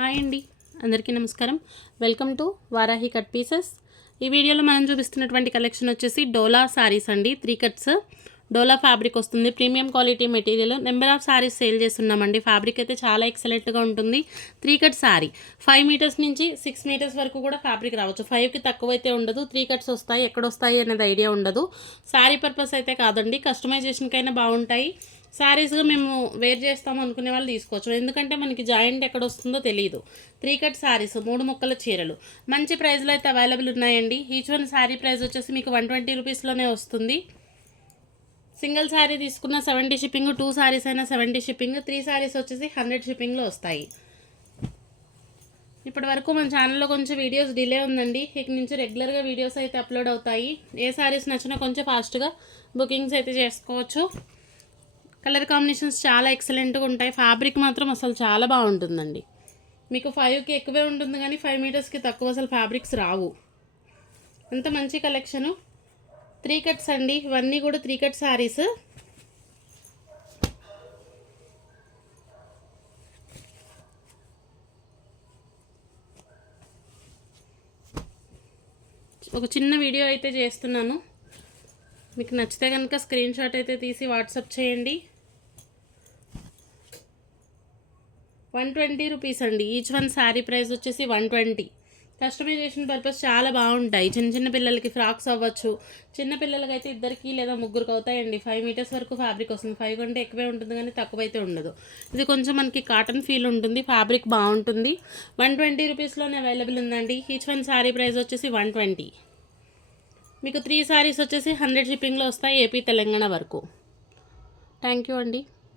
Hi అండి, అందరికీ నమస్కారం. Welcome to Varahi cut pieces. ఈ వీడియోలో మనం చూపిస్తున్నటువంటి కలెక్షన్ వచ్చేసి డోలా శారీస్ అండి. 3 కట్స్ డోలా ఫ్యాబ్రిక్ వస్తుంది. Premium quality material. Number of saris sale చేస్తున్నామండి. ఫ్యాబ్రిక్ అయితే చాలా ఎక్సలెంట్గా ఉంటుంది. 3 కట్ శారీ 5 మీటర్స్ నుంచి 6 మీటర్స్ వరకు కూడా ఫ్యాబ్రిక్ రావచ్చు. 5కి తక్కువ అయితే ఉండదు. 3 కట్స్ వస్తాయి, ఎక్కడొస్తాయి అనేది ఐడియా ఉండదు. శారీ పర్పస్ అయితే కాదండి, కస్టమైజేషన్కైనా బాగుంటాయి. శారీస్గా మేము వేర్ చేస్తాము అనుకునే వాళ్ళు తీసుకోవచ్చు, ఎందుకంటే మనకి జాయింట్ ఎక్కడ వస్తుందో తెలియదు. 3 కట్ శారీస్, 3 ముక్కల చీరలు మంచి ప్రైస్లో అయితే అవైలబుల్ ఉన్నాయండి. ఈచ్ వన్ శారీ ప్రైస్ వచ్చేసి మీకు 120 రూపీస్లోనే వస్తుంది. సింగిల్ శారీ తీసుకున్న 70 షిప్పింగ్, 2 శారీస్ అయినా 70 షిప్పింగ్, 3 శారీస్ వచ్చేసి 100 షిప్పింగ్లో వస్తాయి. ఇప్పటి వరకు మన ఛానల్లో కొంచెం వీడియోస్ డిలే ఉందండి. ఇక నుంచి రెగ్యులర్గా వీడియోస్ అయితే అప్లోడ్ అవుతాయి. ఏ శారీస్ నచ్చినా కొంచెం ఫాస్ట్గా బుకింగ్స్ అయితే చేసుకోవచ్చు. కలర్ కాంబినేషన్స్ చాలా ఎక్సలెంట్గా ఉంటాయి. ఫ్యాబ్రిక్ మాత్రం అసలు చాలా బాగుంటుందండి. మీకు 5కి ఎక్కువే ఉంటుంది కానీ 5 మీటర్స్కి తక్కువ అసలు ఫ్యాబ్రిక్స్ రావు. అంత మంచి కలెక్షను. 3 కట్స్ అండి, ఇవన్నీ కూడా 3 కట్ శారీస్. ఒక చిన్న వీడియో అయితే చేస్తున్నాను. మీకు నచ్చితే కనుక స్క్రీన్ షాట్ అయితే తీసి వాట్సాప్ చేయండి. 120 రూపీస్ అండి. ఈచ్ వన్ శారీ ప్రైస్ వచ్చేసి 120. కస్టమైజేషన్ పర్పస్ చాలా బాగుంటాయి. చిన్న చిన్న పిల్లలకి ఫ్రాక్స్ అవ్వచ్చు. చిన్న పిల్లలకి అయితే 2 లేదా 3 అవుతాయండి. 5 మీటర్స్ వరకు ఫ్యాబ్రిక్ వస్తుంది. 5 కంటే ఎక్కువే ఉంటుంది కానీ తక్కువ అయితే ఉండదు. ఇది కొంచెం మనకి కాటన్ ఫీల్ ఉంటుంది. ఫ్యాబ్రిక్ బాగుంటుంది. 120 రూపీస్లోనే అవైలబుల్ ఉందండి. ఈచ్ వన్ శారీ ప్రైస్ వచ్చేసి 120. మీకు 3 శారీస్ వచ్చేసి 100 షిప్పింగ్లో వస్తాయి, ఏపీ తెలంగాణ వరకు. థ్యాంక్ యూ అండి.